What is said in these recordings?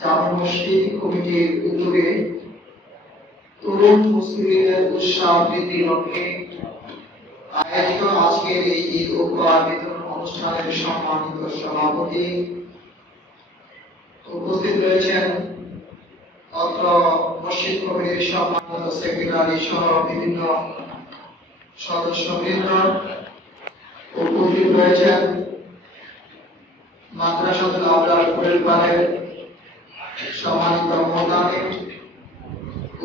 জামে মসজিদ কমিটির উদ্যোগে তরুণ মুসলিমদের উৎসাহ বৃদ্ধির লক্ষ্যে আয়োজিত আজকের এই ঈদ উপহার বিতরণ অনুষ্ঠানের সম্মানিত সভাপতি উপস্থিত রয়েছেন অত্র মসজিদ কমিটির সম্মানিত সেক্রেটারি সহ বিভিন্ন সদস্যবৃন্দ, উপস্থিত রয়েছেন মাদ্রাসাতুল আবরার কুড়িলপাড়ের সম্মানিত মোহতামিম,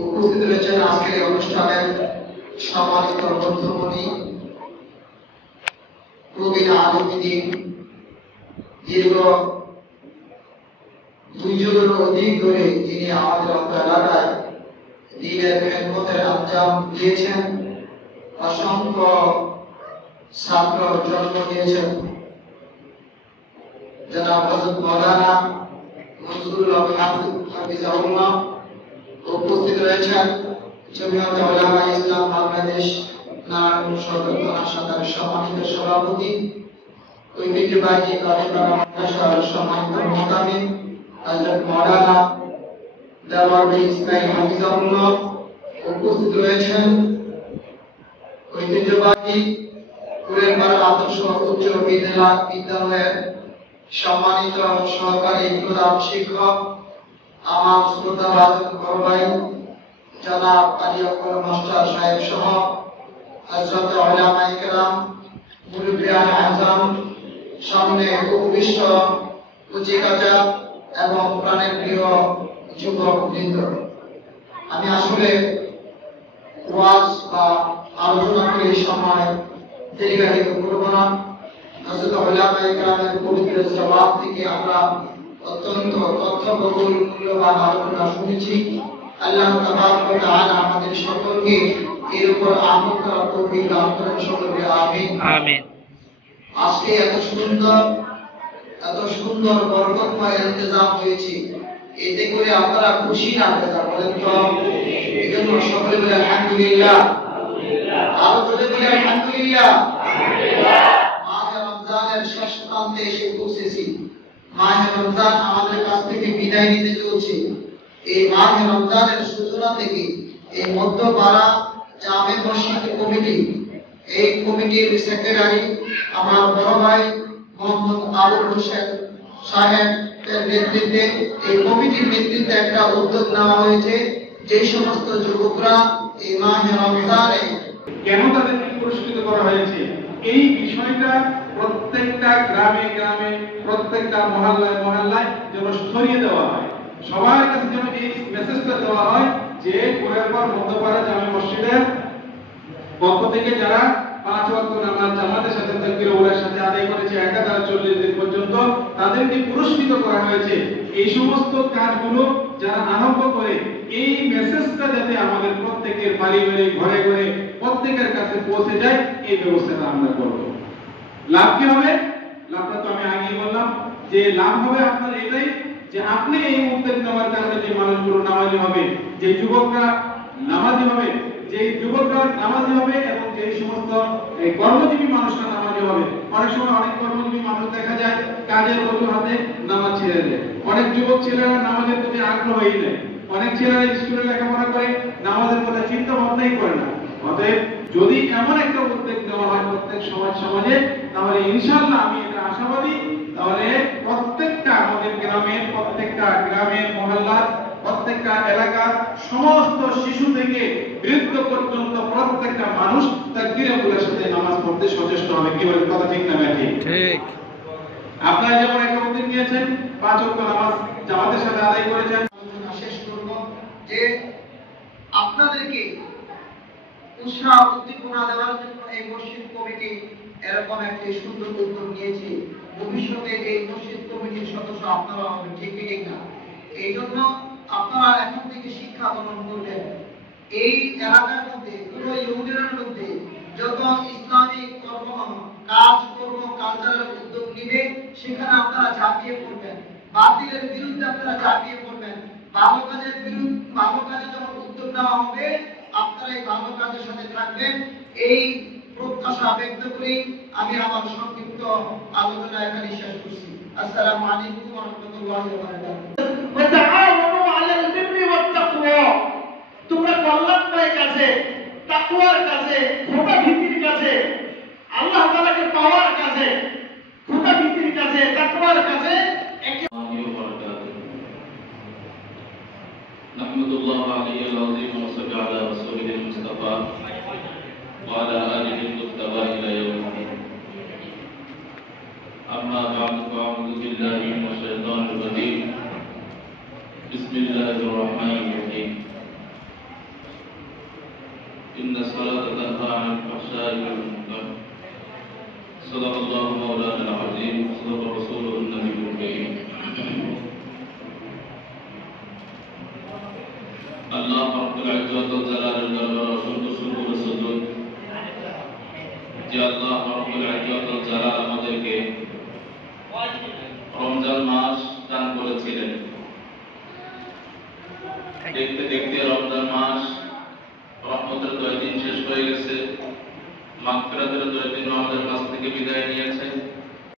উপস্থিত রয়েছেন আজকের এই অনুষ্ঠানের সম্মানিত বন্ধুমণি প্রবীণ আলিমদ্বীন, দীর্ঘ 2 যুগেরও অধিক ধরে যিনি আমাদের এলাকায় দ্বীনের খেদমতের আঞ্জাম দিয়েছেন, অসংখ্য ছাত্র জন্ম দিয়েছেন, জনাব হযরত মাওলানা মনজুরুল হক হাফিজাহুল্লাহ। উপস্থিত রয়েছেন জমিয়তে উলামায়ে ইসলাম বাংলাদেশ নারায়ণ সদর থানা শাখার সম্মানিত সভাপতি, ঐতিহ্যবাহী কারিগরি মাদ্রাসার সম্মানিত মোহতামিম হযরত মাওলানা দেওয়ার ইসলামী হাফিজাহুল্লাহ। উপস্থিত রয়েছেন ঐতিহ্যবাহী কুড়িলপাড়া আদর্শ উচ্চ বিদ্যালয়ের সম্মানিত সহকারী প্রধান শিক্ষক, আমার শ্রদ্ধাভাজন বড় ভাই জনাব আলী আকবর মাস্টার সাহেব সহ হযরত উলামায়ে কেরাম, মুরব্বিয়ান আযম, সামনে উপবিষ্ট উচিকাচা এবং প্রাণের প্রিয় যুবক বৃন্দ, আমি আসলে ওয়াজ বা আলোচনা করে এই সময় দীর্ঘায়িত করব না। হযরত উলামায়ে কেরামের পবিত্র জবাব থেকে আমরা অত্যন্ত তথ্যবহুল মূল্যবান আলোচনা শুনেছি। আল্লাহ তাবারক ওয়া তাআলা আমাদের সকলকে এর উপর আমল করার তৌফিক দান করেন, সকলকে আমিন আমিন। আজকে এত সুন্দর বরকতময় ইন্তজাম হয়েছে, এতে করে আপনারা খুশি না বেজার বলেন তো? এজন্য সকলে বলে আলহামদুলিল্লাহ, আরো জোরে বলে আলহামদুলিল্লাহ। মাহে রমজানের শেষ প্রান্তে এসে পৌঁছেছি। মাহে রমজান আমাদের কাছ থেকে বিদায় নিতে চলছে। এই মাহে রমজানের সূচনা থেকে এই মধ্যপাড়া জামে মসজিদ কমিটি, এই কমিটির সেক্রেটারি আমার বড় ভাই মোহাম্মদ আবুল হোসেন সাহেবের নেতৃত্বে, এই কমিটির নেতৃত্বে একটা উদ্যোগ নেওয়া হয়েছে। যে সমস্ত যুবকরা এই মাহে রমজানে কেন তাদেরকে পুরস্কৃত করা হয়েছে, এই বিষয়টা প্রত্যেকটা গ্রামে গ্রামে, প্রত্যেকটা মহল্লায় মহল্লায় যেন ছড়িয়ে দেওয়া হয়, সবার কাছে যেন এই মেসেজটা দেওয়া হয় যে কুড়িলপাড় মধ্যপাড়া জামে মসজিদের পক্ষ থেকে যারা 5 ওয়াক্ত নামাজ জামাতের সাথে তাকবীর ওলার সাথে আদায় করেছে একাধারে 40 দিন পর্যন্ত, তাদেরকে পুরস্কৃত করা হয়েছে। এই সমস্ত কাজগুলো যারা আরম্ভ করে এই মেসেজটা যাতে আমাদের প্রত্যেকের বাড়ি বাড়ি ঘরে ঘরে প্রত্যেকের কাছে পৌঁছে যায়, এই ব্যবস্থাটা আমরা করব। লাভ কি হবে? লাভটা তো আমি আগেই বললাম যে লাভ হবে আপনার এটাই যে আপনি এই উদ্যোগ নেওয়ার কারণে যে মানুষগুলো নামাজি হবে, যে যুবকরা নামাজি হবে, যে যুবকরা নামাজি হবে এবং যে সমস্ত কর্মজীবী মানুষরা নামাজি হবে। অনেক সময় অনেক কর্মজীবী মানুষ দেখা যায় কাজের অজুহাতে নামাজ ছেড়ে দেয়। অনেক যুবক ছেলেরা নামাজের প্রতি আগ্রহী নেই, অনেক ছেলেরা স্কুলে লেখাপড়া করে নামাজের কথা চিন্তা ভাবনাই করে না। অতএব যদি এমন একটা উদ্যোগ নেওয়া হয় প্রত্যেক সমাজে, তাহলে ইনশাআল্লাহ আমি এটা আশাবাদী, তাহলে প্রত্যেকটা আমাদের গ্রামের, প্রত্যেকটা গ্রামের মহল্লার, প্রত্যেকটা এলাকার সমস্ত শিশু থেকে বৃদ্ধ পর্যন্ত প্রত্যেকটা মানুষ তাকবীরে উলার সাথে নামাজ পড়তে সচেষ্ট হবে। কি বলেন, কথা ঠিক না নাকি? ঠিক। আপনারা যেমন একটা উদ্যোগ নিয়েছেন, 5 ওয়াক্ত নামাজ জামাতের সাথে আদায় করেছেন। শেষ করব যে আপনাদেরকে উৎসাহ উদ্দীপনা দেওয়ার জন্য এই মসজিদ কমিটি এরকম একটি সুন্দর উদ্যোগ নিয়েছে। ভবিষ্যতে এই মসজিদ কমিটির সদস্য আপনারা হবেন, ঠিক না? এই জন্য আপনারা এখন থেকে শিক্ষা গ্রহণ করবেন। এই এলাকার মধ্যে, পুরো ইউনিয়নের মধ্যে যত ইসলামিক কালচারাল উদ্যোগ নিবে, সেখানে আপনারা ঝাঁপিয়ে পড়বেন। বাতিলের বিরুদ্ধে আপনারা ঝাঁপিয়ে পড়বেন। ভালো কাজে যখন উদ্যোগ নেওয়া হবে, আপনারা এই ভালো কাজের সাথে থাকবেন। এই প্রত্যাশা ব্যক্ত করি আমি আমার সংক্ষিপ্ত আলোচনা এখানে শেষ করছি। আসসালামু আলাইকুম ওয়া রাহমাতুল্লাহি ওয়া বারাকাতুহু। وتعاونوا على البر والتقوى তোমরা কল্যাণময় কাজে তাকওয়ার কাজে খোদা ভীতির কাজে আল্লাহ তাআলাকে পাওয়ার কাজে খোদা ভীতির কাজে তাকওয়ার কাজে একে نحمد الله علي العظيم ونصلي على رسوله المصطفى وعلى آله المجتبى إلى يوم الدين. أما بعد فأعوذ بالله من الشيطان الرجيم. بسم الله الرحمن الرحيم. إن الصلاة تنهى عن الفحشاء والمنكر. صدق الله مولانا العظيم وصدق رسوله النبي الكريم. আল্লাহ পাকের ইজ্জত ও জালালের দরবারে অসংখ্য শুকর ও সুজুদ যে আল্লাহ পাকের ইজ্জত ও জালাল আমাদেরকে রমজান মাস দান করেছিলেন। দেখতে দেখতে রমজান মাস রহমতের 2 দিন শেষ হয়ে গেছে, মাগফিরাতের 2 দিন আমাদের কাছ থেকে বিদায় নিয়েছে।